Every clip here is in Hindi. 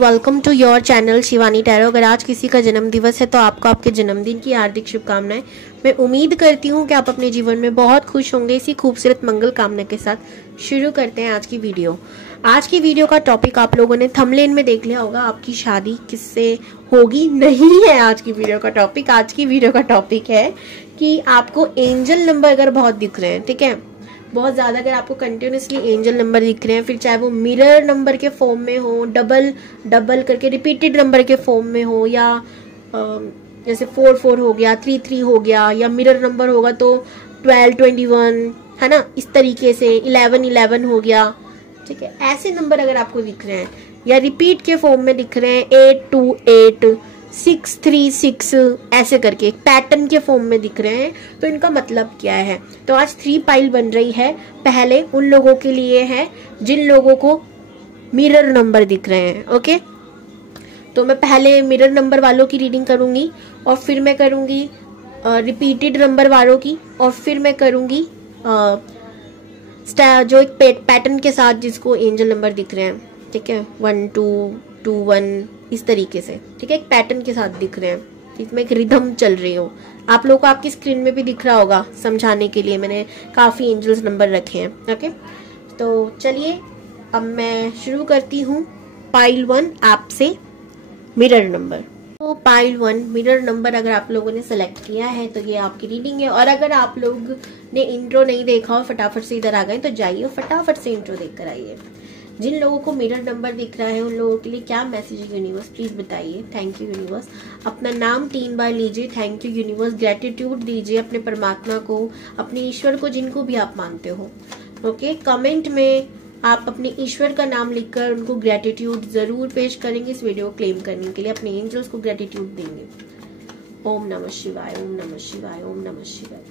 Welcome to your channel Shivani tarot. अगर आज किसी का जन्म दिवस है तो आपको आपके जन्मदिन की हार्दिक शुभकामनाएं। मैं उम्मीद करती हूँ कि आप अपने जीवन में बहुत खुश होंगे। इसी खूबसूरत मंगल कामना के साथ शुरू करते हैं आज की वीडियो। आज की वीडियो का टॉपिक आप लोगों ने थंबनेल में देख लिया होगा, आपकी शादी किससे होगी नहीं है आज की वीडियो का टॉपिक। आज की वीडियो का टॉपिक है कि आपको एंजल नंबर अगर बहुत दिख रहे हैं, ठीक है, बहुत ज्यादा अगर आपको कंटिन्यूसली एंजल नंबर दिख रहे हैं, फिर चाहे वो मिरर नंबर के फॉर्म में हो, डबल डबल करके रिपीटेड नंबर के फॉर्म में हो, या जैसे 4 हो गया, 3 हो गया, या मिरर नंबर होगा तो 12 21 है ना, इस तरीके से 11 हो गया, ठीक है। ऐसे नंबर अगर आपको दिख रहे हैं या रिपीट के फॉर्म में दिख रहे हैं 828 636 ऐसे करके एक पैटर्न के फॉर्म में दिख रहे हैं, तो इनका मतलब क्या है। तो आज 3 पाइल बन रही है। पहले उन लोगों के लिए है जिन लोगों को मिरर नंबर दिख रहे हैं, ओके। तो मैं पहले मिरर नंबर वालों की रीडिंग करूंगी और फिर मैं करूंगी रिपीटेड नंबर वालों की, और फिर मैं करूंगी जो एक पैटर्न के साथ जिसको एंजल नंबर दिख रहे हैं, ठीक है, 1 2 2 1 इस तरीके से, ठीक है, एक पैटर्न के साथ दिख रहे हैं, इसमें एक रिदम चल रही हो। आप लोगों को आपकी स्क्रीन में भी दिख रहा होगा, समझाने के लिए मैंने काफी एंजल्स नंबर रखे हैं, ओके। तो चलिए अब मैं शुरू करती हूँ पाइल 1 आपसे मिरर नंबर। तो पाइल 1 मिरर नंबर अगर आप लोगों ने सेलेक्ट किया है तो ये आपकी रीडिंग है। और अगर आप लोग ने इंट्रो नहीं देखा और फटाफट से इधर आ गए तो जाइए फटाफट से इंट्रो देख कर आइए। जिन लोगों को मिरर नंबर दिख रहा है उन लोगों के लिए क्या मैसेज है यूनिवर्स, प्लीज बताइए। Thank you universe. अपना नाम 3 बार लीजिए, थैंक यू यूनिवर्स। ग्रेटिट्यूड दीजिए अपने परमात्मा को, अपने ईश्वर को, जिनको भी आप मानते हो, ओके। कमेंट में आप अपने ईश्वर का नाम लिखकर उनको ग्रेटिट्यूड जरूर पेश करेंगे इस वीडियो को क्लेम करने के लिए, अपने एंजल्स को ग्रेटिट्यूड देंगे। ओम नमः शिवाय, ओम नमः शिवाय, ओम नमः शिवाय।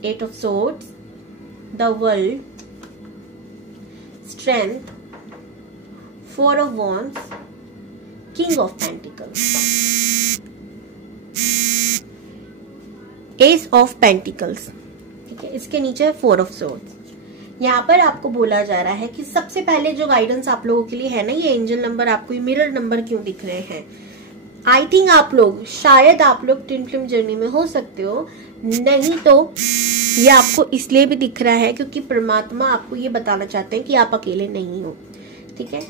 Eight of Swords, the World, Strength, 4 of Wands, King of Pentacles, Ace of Pentacles, ठीक है। इसके नीचे है 4 of Swords। यहाँ पर आपको बोला जा रहा है कि सबसे पहले जो गाइडेंस आप लोगों के लिए है ना, ये एंजल नंबर आपको ये मिरर नंबर क्यों दिख रहे हैं। आई थिंक आप लोग, शायद आप लोग ट्विन फ्लेम जर्नी में हो सकते हो, नहीं तो ये आपको इसलिए भी दिख रहा है क्योंकि परमात्मा आपको ये बताना चाहते हैं कि आप अकेले नहीं हो, ठीक है।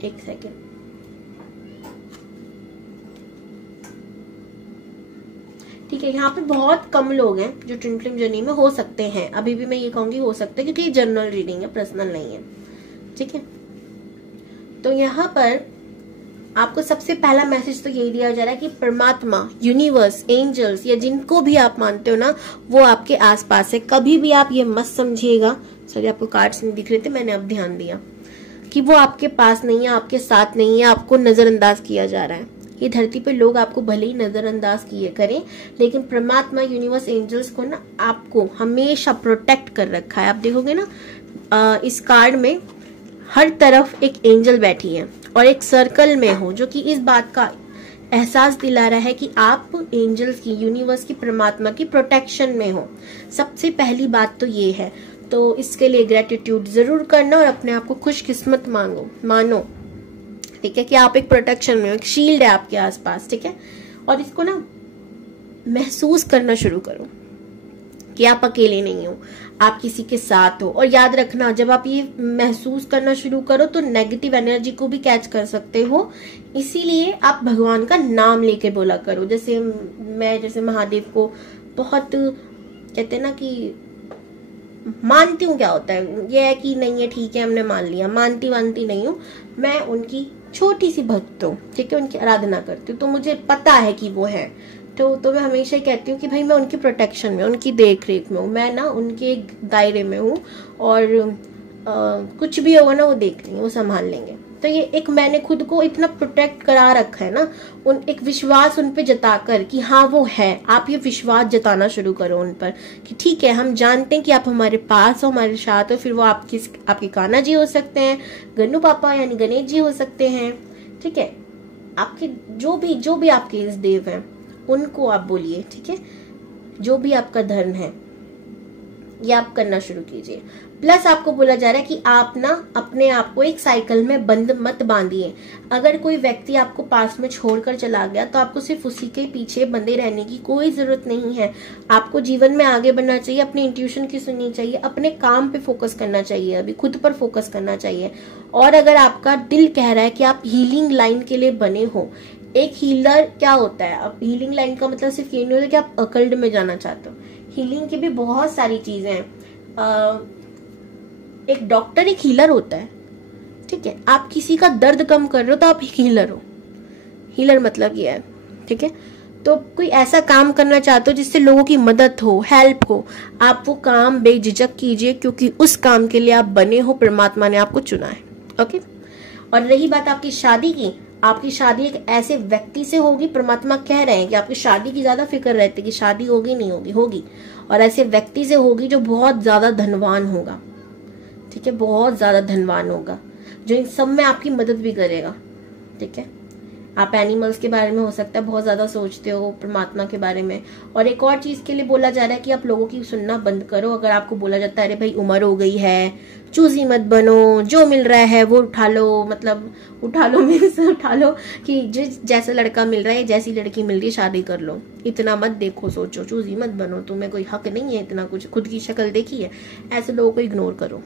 एक सेकेंड, ठीक है। यहाँ पे बहुत कम लोग हैं जो ट्विन फ्लेम जर्नी में हो सकते हैं। अभी भी मैं ये कहूंगी हो सकते हैं क्योंकि ये जनरल रीडिंग है, पर्सनल नहीं है, ठीक है। तो यहाँ पर आपको सबसे पहला मैसेज तो यही दिया जा रहा है कि परमात्मा, यूनिवर्स, एंजल्स या जिनको भी आप मानते हो ना, वो आपके आसपास है। कभी भी आप ये मत समझिएगा, सॉरी आपको कार्ड्स नहीं दिख रहे थे, मैंने अब ध्यान दिया, कि वो आपके पास नहीं है, आपके साथ नहीं है, आपको नजरअंदाज किया जा रहा है। ये धरती पे लोग आपको भले ही नजरअंदाज किए करें, लेकिन परमात्मा, यूनिवर्स, एंजल्स को ना आपको हमेशा प्रोटेक्ट कर रखा है। आप देखोगे ना इस कार्ड में हर तरफ एक एंजल बैठी है और एक सर्कल में हो, जो कि इस बात का एहसास दिला रहा है कि आप एंजल्स की, यूनिवर्स की, परमात्मा की प्रोटेक्शन में हो। सबसे पहली बात तो ये है। तो इसके लिए ग्रेटिट्यूड जरूर करना और अपने आप को खुशकिस्मत मानो, ठीक है, कि आप एक प्रोटेक्शन में हो, एक शील्ड है आपके आसपास, ठीक है। और इसको ना महसूस करना शुरू करो कि आप अकेले नहीं हो, आप किसी के साथ हो। और याद रखना, जब आप ये महसूस करना शुरू करो तो नेगेटिव एनर्जी को भी कैच कर सकते हो, इसीलिए आप भगवान का नाम लेके बोला करो। जैसे मैं महादेव को बहुत कहते हैं ना कि मानती हूँ, क्या होता है ये है कि नहीं है, ठीक है हमने मान लिया, मानती नहीं हूँ, मैं उनकी छोटी सी भक्त हूँ, ठीक है, उनकी आराधना करती हूँ, तो मुझे पता है कि वो है। तो मैं हमेशा कहती हूँ कि भाई मैं उनकी प्रोटेक्शन में, उनकी देख रेख में हूँ, मैं ना उनके दायरे में हूँ, और कुछ भी होगा ना वो देख लेंगे, वो संभाल लेंगे। तो ये एक मैंने खुद को इतना प्रोटेक्ट करा रखा है ना, एक विश्वास उन पे जताकर कि हाँ वो है। आप ये विश्वास जताना शुरू करो उन पर कि ठीक है, हम जानते हैं कि आप हमारे पास हो, हमारे साथ हो। फिर वो आपके कान्हा जी हो सकते हैं, गन्नू पापा यानी गणेश जी हो सकते हैं, ठीक है। आपके जो भी आपके इस देव हैं उनको आप बोलिए, ठीक है, जो भी आपका धर्म है, ये आप करना शुरू कीजिए। प्लस आपको बोला जा रहा है कि आप ना अपने आप को एक साइकिल में बंद मत बांधिए। अगर कोई व्यक्ति आपको पास में छोड़कर चला गया तो आपको सिर्फ उसी के पीछे बंधे रहने की कोई जरूरत नहीं है। आपको जीवन में आगे बढ़ना चाहिए, अपनी इंट्यूशन की सुननी चाहिए, अपने काम पे फोकस करना चाहिए, अभी खुद पर फोकस करना चाहिए। और अगर आपका दिल कह रहा है कि आप हीलिंग लाइन के लिए बने हो, एक हीलर क्या होता है, अब हीलिंग लाइन का मतलब सिर्फ ये नहीं होता कि आप अकल्ट में जाना चाहते हो। हीलिंग की भी बहुत सारी चीजें हैं। एक डॉक्टर एक हीलर होता है, ठीक है। आप किसी का दर्द कम कर रहे हो तो आप एक हीलर हो। हीलर मतलब ये है, ठीक है। तो कोई ऐसा काम करना चाहते हो जिससे लोगों की मदद हो, हेल्प हो, आप वो काम बेझिझक कीजिए, क्योंकि उस काम के लिए आप बने हो, परमात्मा ने आपको चुना है। ओके। और रही बात आपकी शादी की, आपकी शादी एक ऐसे व्यक्ति से होगी, परमात्मा कह रहे हैं कि आपकी शादी की ज्यादा फिक्र रहती है कि शादी होगी नहीं होगी, होगी। और ऐसे व्यक्ति से होगी जो बहुत ज्यादा धनवान होगा, ठीक है, बहुत ज्यादा धनवान होगा, जो इन सब में आपकी मदद भी करेगा, ठीक है। आप एनिमल्स के बारे में हो सकता है बहुत ज्यादा सोचते हो, परमात्मा के बारे में। और एक और चीज के लिए बोला जा रहा है कि आप लोगों की सुनना बंद करो। अगर आपको बोला जाता है अरे भाई उम्र हो गई है, चूजी मत बनो, जो मिल रहा है वो उठा लो, मतलब उठा लो मीन्स उठा लो कि जैसा लड़का मिल रहा है, जैसी लड़की मिल रही है शादी कर लो, इतना मत देखो सोचो, चूजी मत बनो, तुम्हें कोई हक नहीं है इतना कुछ, खुद की शक्ल देखी है। ऐसे लोगों को इग्नोर करो,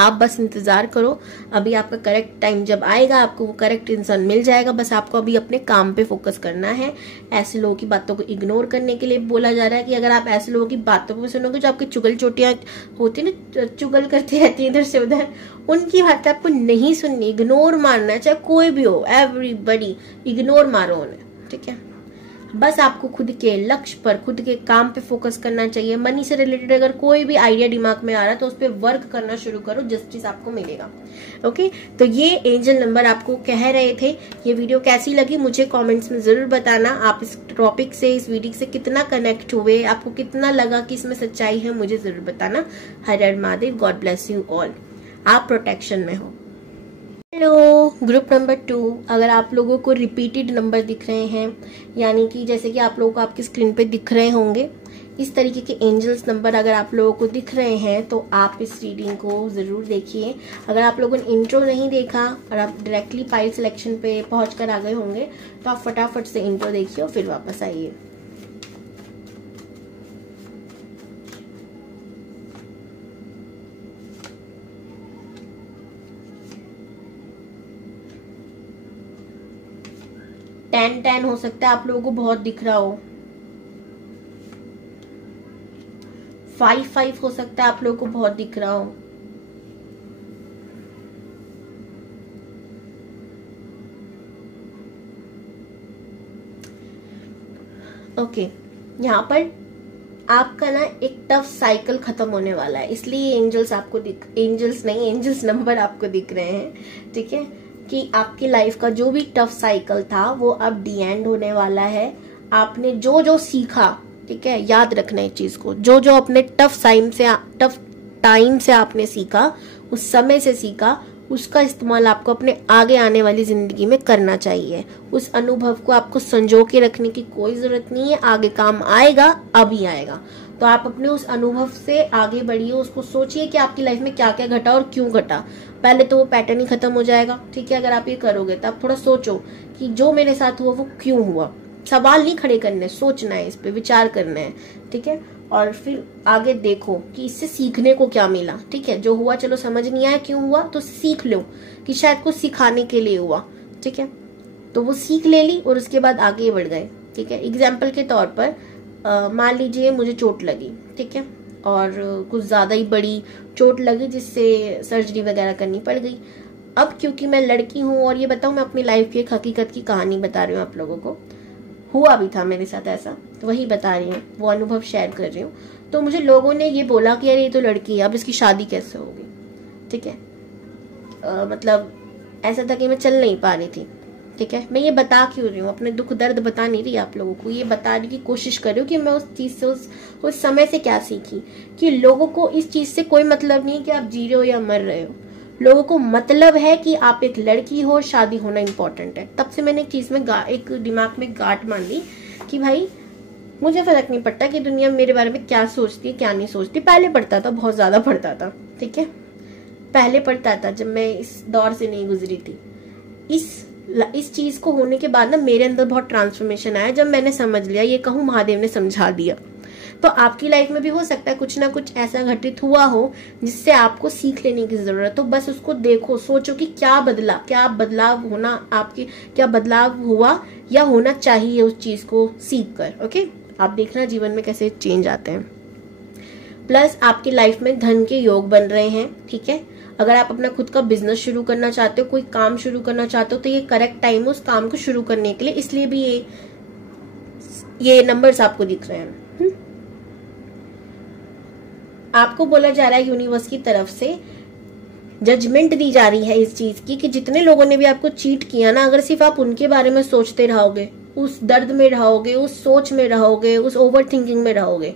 आप बस इंतजार करो, अभी आपका करेक्ट टाइम जब आएगा आपको वो करेक्ट इंसान मिल जाएगा। बस आपको अभी अपने काम पे फोकस करना है। ऐसे लोगों की बातों को इग्नोर करने के लिए बोला जा रहा है कि अगर आप ऐसे लोगों की बातों को सुनोगे जो आपकी चुगल चोटियां होती है ना, चुगल करती रहती है इधर से उधर, उनकी बात आपको नहीं सुननी, इग्नोर मारना, चाहे कोई भी हो, एवरीबडी इग्नोर मारो उन्हें, ठीक है। बस आपको खुद के लक्ष्य पर, खुद के काम पे फोकस करना चाहिए। मनी से रिलेटेड अगर कोई भी आइडिया दिमाग में आ रहा है तो उस पर वर्क करना शुरू करो, जस्टिस आपको मिलेगा। ओके, तो ये एंजल नंबर आपको कह रहे थे। ये वीडियो कैसी लगी मुझे कमेंट्स में जरूर बताना। आप इस टॉपिक से, इस वीडियो से कितना कनेक्ट हुए, आपको कितना लगा कि इसमें सच्चाई है, मुझे जरूर बताना। हर हर Mahadev, God bless you all. आप प्रोटेक्शन में हो। हेलो, ग्रुप नंबर 2, अगर आप लोगों को रिपीटेड नंबर दिख रहे हैं, यानी कि जैसे कि आप लोगों को आपकी स्क्रीन पे दिख रहे होंगे इस तरीके के एंजल्स नंबर अगर आप लोगों को दिख रहे हैं तो आप इस रीडिंग को जरूर देखिए। अगर आप लोगों ने इंट्रो नहीं देखा और आप डायरेक्टली फाइल सिलेक्शन पे पहुंचकर आ गए होंगे तो आप फटाफट से इंट्रो देखिए और फिर वापस आइए। टेन हो सकता है आप लोगों को बहुत दिख रहा हो। 5 हो सकता है आप लोगों को बहुत दिख रहा हो। ओके, यहाँ पर आपका ना एक टफ साइकिल खत्म होने वाला है, इसलिए एंजल्स आपको एंजल्स नंबर आपको दिख रहे हैं, ठीक है, कि आपकी लाइफ का जो भी टफ साइकिल था वो अब डी एंड होने वाला है। आपने जो जो सीखा, ठीक है, याद रखना इस चीज को, जो जो अपने टफ टाइम से आपने सीखा, उस समय से सीखा, उसका इस्तेमाल आपको अपने आगे आने वाली जिंदगी में करना चाहिए। उस अनुभव को आपको संजो के रखने की कोई जरूरत नहीं है, आगे काम आएगा, अभी आएगा। तो आप अपने उस अनुभव से आगे बढ़िए, उसको सोचिए कि आपकी लाइफ में क्या क्या घटा और क्यों घटा। पहले तो वो पैटर्न ही खत्म हो जाएगा, ठीक है। अगर आप ये करोगे तो आप थोड़ा सोचो कि जो मेरे साथ हुआ वो क्यों हुआ। सवाल नहीं खड़े करने, सोचना है, इस पे विचार करना है, ठीक है। और फिर आगे देखो कि इससे सीखने को क्या मिला, ठीक है। जो हुआ चलो समझ नहीं आया क्यों हुआ, तो सीख लो कि शायद कुछ सिखाने के लिए हुआ, ठीक है। तो वो सीख ले ली और उसके बाद आगे बढ़ गए, ठीक है। एग्जाम्पल के तौर पर मान लीजिए मुझे चोट लगी, ठीक है, और कुछ ज्यादा ही बड़ी चोट लगी जिससे सर्जरी वगैरह करनी पड़ गई। अब क्योंकि मैं लड़की हूँ और ये बताऊँ, मैं अपनी लाइफ की एक हकीकत की कहानी बता रही हूँ आप लोगों को, हुआ भी था मेरे साथ ऐसा, तो वही बता रही हूँ, वो अनुभव शेयर कर रही हूँ। तो मुझे लोगों ने ये बोला कि अरे ये तो लड़की है, अब इसकी शादी कैसे होगी, ठीक है। मतलब ऐसा था कि मैं चल नहीं पा रही थी, ठीक है। मैं ये बता क्यों रही हूँ, अपने दुख दर्द बता नहीं रही आप लोगों को, ये बताने की कोशिश कर रही हूँ कि मैं उस चीज से, उस समय से क्या सीखी, कि लोगों को इस चीज से कोई मतलब नहीं है कि आप जी रहे हो या मर रहे हो। लोगों को मतलब है कि आप एक लड़की हो, शादी होना इंपॉर्टेंट है। तब से मैंने एक चीज में एक दिमाग में गांठ मान ली कि भाई मुझे फर्क नहीं पड़ता कि दुनिया मेरे बारे में क्या सोचती है क्या नहीं सोचती। पहले पढ़ता था, बहुत ज्यादा पढ़ता था, ठीक है, पहले पढ़ता था जब मैं इस दौर से नहीं गुजरी थी। इस चीज को होने के बाद ना मेरे अंदर बहुत ट्रांसफॉर्मेशन आया, जब मैंने समझ लिया, ये कहूँ महादेव ने समझा दिया। तो आपकी लाइफ में भी हो सकता है कुछ ना कुछ ऐसा घटित हुआ हो जिससे आपको सीख लेने की जरूरत हो। बस उसको देखो, सोचो कि क्या बदला, क्या बदलाव होना आपकी, क्या बदलाव हुआ या होना चाहिए उस चीज को सीख कर। ओके, आप देखना जीवन में कैसे चेंज आते हैं। प्लस आपकी लाइफ में धन के योग बन रहे हैं, ठीक है। अगर आप अपना खुद का बिजनेस शुरू करना चाहते हो, कोई काम शुरू करना चाहते हो, तो ये करेक्ट टाइम है उस काम को शुरू करने के लिए। इसलिए भी ये नंबर्स आपको दिख रहे हैं। आपको बोला जा रहा है यूनिवर्स की तरफ से, जजमेंट दी जा रही है इस चीज की कि जितने लोगों ने भी आपको चीट किया ना, अगर सिर्फ आप उनके बारे में सोचते रहोगे, उस दर्द में रहोगे, उस सोच में रहोगे, उस ओवर थिंकिंग में रहोगे,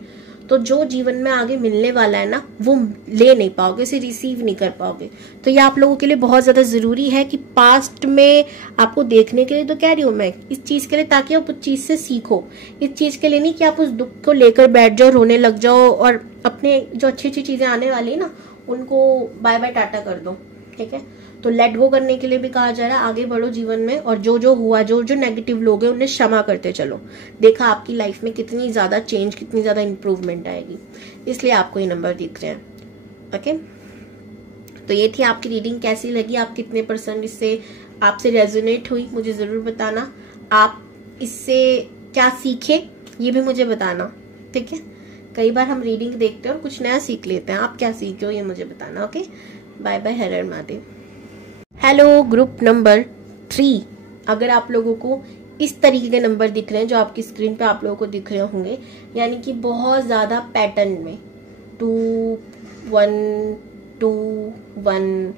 तो जो जीवन में आगे मिलने वाला है ना वो ले नहीं पाओगे, उसे रिसीव नहीं कर पाओगे। तो ये आप लोगों के लिए बहुत ज्यादा जरूरी है कि पास्ट में आपको देखने के लिए तो कह रही हूं मैं इस चीज के लिए, ताकि आप उस चीज से सीखो। इस चीज के लिए नहीं कि आप उस दुख को लेकर बैठ जाओ, रोने लग जाओ और अपने जो अच्छी अच्छी चीजें आने वाली है ना उनको बाय बाय टाटा कर दो, ठीक है। तो लेट गो करने के लिए भी कहा जा रहा है, आगे बढ़ो जीवन में, और जो जो हुआ, जो जो नेगेटिव लोग हैं उन्हें क्षमा करते चलो। देखा आपकी लाइफ में कितनी ज्यादा चेंज, कितनी ज्यादा इंप्रूवमेंट आएगी। इसलिए आपको ये नंबर दिख रहे हैं। ओके, तो ये थी आपकी रीडिंग। कैसी लगी, आप कितने % इससे आपसे रेजोनेट हुई, मुझे जरूर बताना। आप इससे क्या सीखे ये भी मुझे बताना, ठीक है। कई बार हम रीडिंग देखते हैं और कुछ नया सीख लेते हैं, आप क्या सीखे हो ये मुझे बताना। ओके, बाय बाय, हर हर महादेव। हेलो ग्रुप नंबर 3, अगर आप लोगों को इस तरीके के नंबर दिख रहे हैं जो आपकी स्क्रीन पे आप लोगों को दिख रहे होंगे, यानी कि बहुत ज्यादा पैटर्न में 2 1 2 1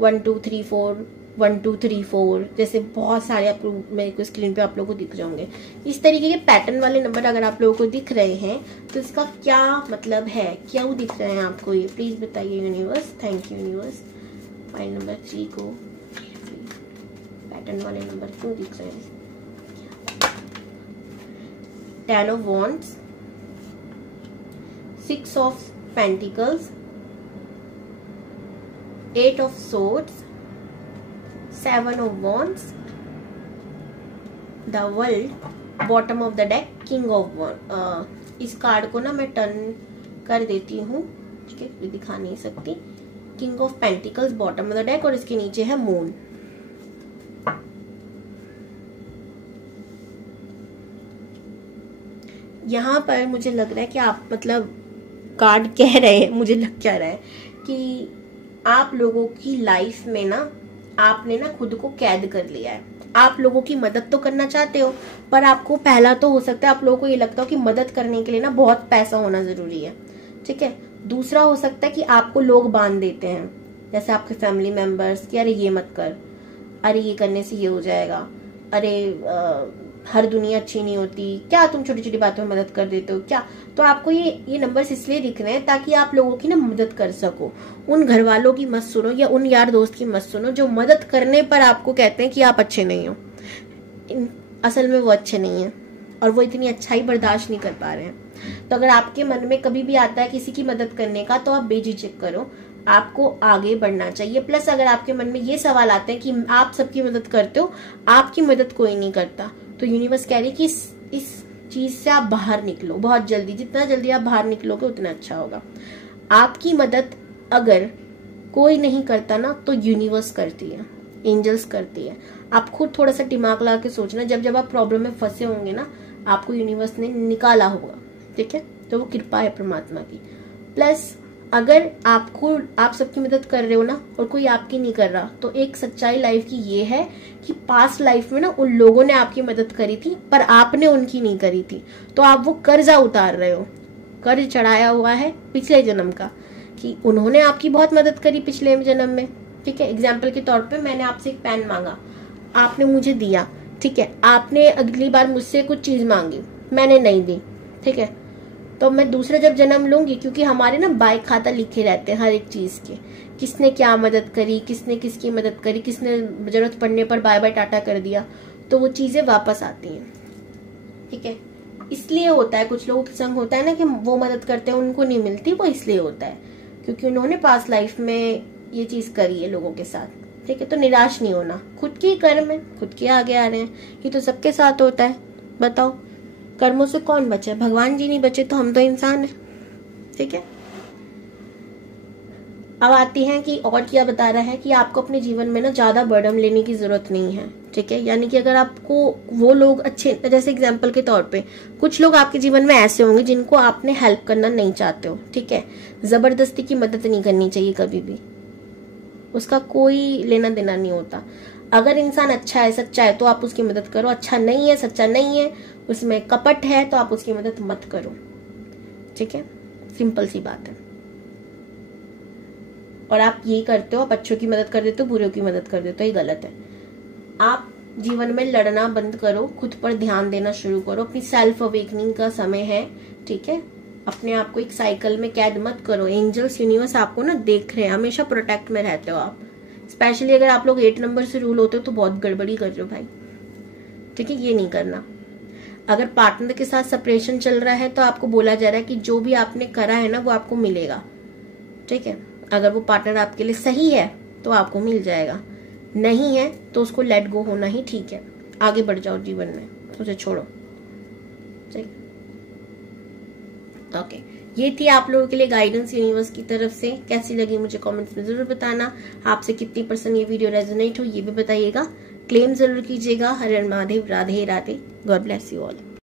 1 2 3 4 1 2 3 4 जैसे बहुत सारे आपको मेरे को स्क्रीन पे आप लोगों को दिख रहे होंगे। इस तरीके के पैटर्न वाले नंबर अगर आप लोगों को दिख रहे हैं तो इसका क्या मतलब है, क्यों दिख रहे हैं आपको ये, प्लीज बताइए universe. Thank you universe. File number 3 को पैटर्न वाले नंबर क्यों दिख रहे हैं। 10 of Wands, 6 of Pentacles, 8 of Swords, 7 of Wands, the World, bottom of the deck, King of Wands। इस कार्ड को ना मैं टर्न कर देती हूँ, ठीक है, दिखा नहीं सकती। King of pentacles bottom of the deck और इसके नीचे है मून। यहाँ पर मुझे लग रहा है कि आप मतलब कार्ड कह रहे हैं, मुझे लग क्या रहा है कि आप लोगों की लाइफ में ना आपने ना खुद को कैद कर लिया है। आप लोगों की मदद तो करना चाहते हो, पर आपको पहला तो हो सकता है आप लोगों को ये लगता हो कि मदद करने के लिए ना बहुत पैसा होना जरूरी है, ठीक है। दूसरा हो सकता है कि आपको लोग बांध देते हैं, जैसे आपके फैमिली मेंबर्स कि अरे ये मत कर, अरे ये करने से ये हो जाएगा, अरे हर दुनिया अच्छी नहीं होती, क्या तुम छोटी छोटी बातों में मदद कर देते हो क्या। तो आपको ये नंबर्स इसलिए दिख रहे हैं ताकि आप लोगों की ना मदद कर सको। उन घर वालों की मत सुनो या उन यार दोस्त की मत सुनो जो मदद करने पर आपको कहते हैं कि आप अच्छे नहीं हो। असल में वो अच्छे नहीं है और वो इतनी अच्छाई बर्दाश्त नहीं कर पा रहे हैं। तो अगर आपके मन में कभी भी आता है किसी की मदद करने का तो आप बेझिझक करो, आपको आगे बढ़ना चाहिए। प्लस अगर आपके मन में ये सवाल आते हैं कि आप सबकी मदद करते हो, आपकी मदद कोई नहीं करता, तो यूनिवर्स कह रही है कि इस चीज से आप बाहर निकलो बहुत जल्दी। जितना जल्दी आप बाहर निकलोगे उतना अच्छा होगा। आपकी मदद अगर कोई नहीं करता ना तो यूनिवर्स करती है, एंजल्स करती है। आप खुद थोड़ा सा दिमाग लगा के सोचना, जब जब आप प्रॉब्लम में फंसे होंगे ना आपको यूनिवर्स ने निकाला होगा, ठीक है। तो वो कृपा है परमात्मा की। प्लस अगर आप सबकी मदद कर रहे हो ना और कोई आपकी नहीं कर रहा, तो एक सच्चाई लाइफ की ये है कि पास्ट लाइफ में ना उन लोगों ने आपकी मदद करी थी पर आपने उनकी नहीं करी थी, तो आप वो कर्जा उतार रहे हो। कर्ज चढ़ाया हुआ है पिछले जन्म का कि उन्होंने आपकी बहुत मदद करी पिछले जन्म में, ठीक है। एग्जाम्पल के तौर पे मैंने आपसे एक पेन मांगा, आपने मुझे दिया, ठीक है। आपने अगली बार मुझसे कुछ चीज मांगी, मैंने नहीं दी, ठीक है। तो मैं दूसरा जब जन्म लूंगी, क्योंकि हमारे ना बाय खाता लिखे रहते हैं हर एक चीज के, किसने क्या मदद करी, किसने किसकी मदद करी, किसने जरूरत पड़ने पर बाय बाय टाटा कर दिया, तो वो चीजें वापस आती हैं, ठीक है। इसलिए होता है, कुछ लोगों के संग होता है ना कि वो मदद करते हैं उनको नहीं मिलती, वो इसलिए होता है क्योंकि उन्होंने पास्ट लाइफ में ये चीज करी है लोगों के साथ। ठीक है, तो निराश नहीं होना, खुद की कर्म है, खुद के आगे आ रहे हैं, ये तो सबके साथ होता है। बताओ कर्मों से कौन बचे? भगवान जी नहीं बचे तो हम तो इंसान है। ठीक है, अब आती है कि और क्या बता रहा है कि आपको अपने जीवन में ना ज्यादा बर्डन लेने की जरूरत नहीं है। ठीक है, यानी कि अगर आपको वो लोग अच्छे, जैसे एग्जांपल के तौर पे कुछ लोग आपके जीवन में ऐसे होंगे जिनको आपने हेल्प करना नहीं चाहते हो। ठीक है, जबरदस्ती की मदद नहीं करनी चाहिए कभी भी, उसका कोई लेना देना नहीं होता। अगर इंसान अच्छा है, सच्चा है, तो आप उसकी मदद करो। अच्छा नहीं है, सच्चा नहीं है, उसमें कपट है, तो आप उसकी मदद मत करो। ठीक है, सिंपल सी बात है। और आप ये करते हो, आप अच्छों की मदद कर देते हो, बुरों की मदद कर देते हो, ये गलत है। आप जीवन में लड़ना बंद करो, खुद पर ध्यान देना शुरू करो। अपनी सेल्फ अवेकनिंग का समय है। ठीक है, अपने आप को एक साइकिल में कैद मत करो। एंजल्स, यूनिवर्स आपको ना देख रहे हैं, हमेशा प्रोटेक्ट में रहते हो आप। स्पेशली अगर आप लोग 8 नंबर से रूल होते हो तो बहुत गड़बड़ी कर रहे हो भाई। ठीक है, ये नहीं करना। अगर पार्टनर के साथ सेपरेशन चल रहा है तो आपको बोला जा रहा है कि जो भी आपने करा है ना वो आपको मिलेगा। ठीक है, अगर वो पार्टनर आपके लिए सही है तो आपको मिल जाएगा, नहीं है तो उसको लेट गो होना ही ठीक है। आगे बढ़ जाओ जीवन में, उसे छोड़ो। ठीक, ओके, ये थी आप लोगों के लिए गाइडेंस यूनिवर्स की तरफ से। कैसी लगी मुझे कमेंट्स में जरूर बताना। आपसे कितनी % ये वीडियो रेजोनेट हो ये भी बताइएगा। क्लेम जरूर कीजिएगा। हर हर Mahadev, Radhe Radhe, God bless you all.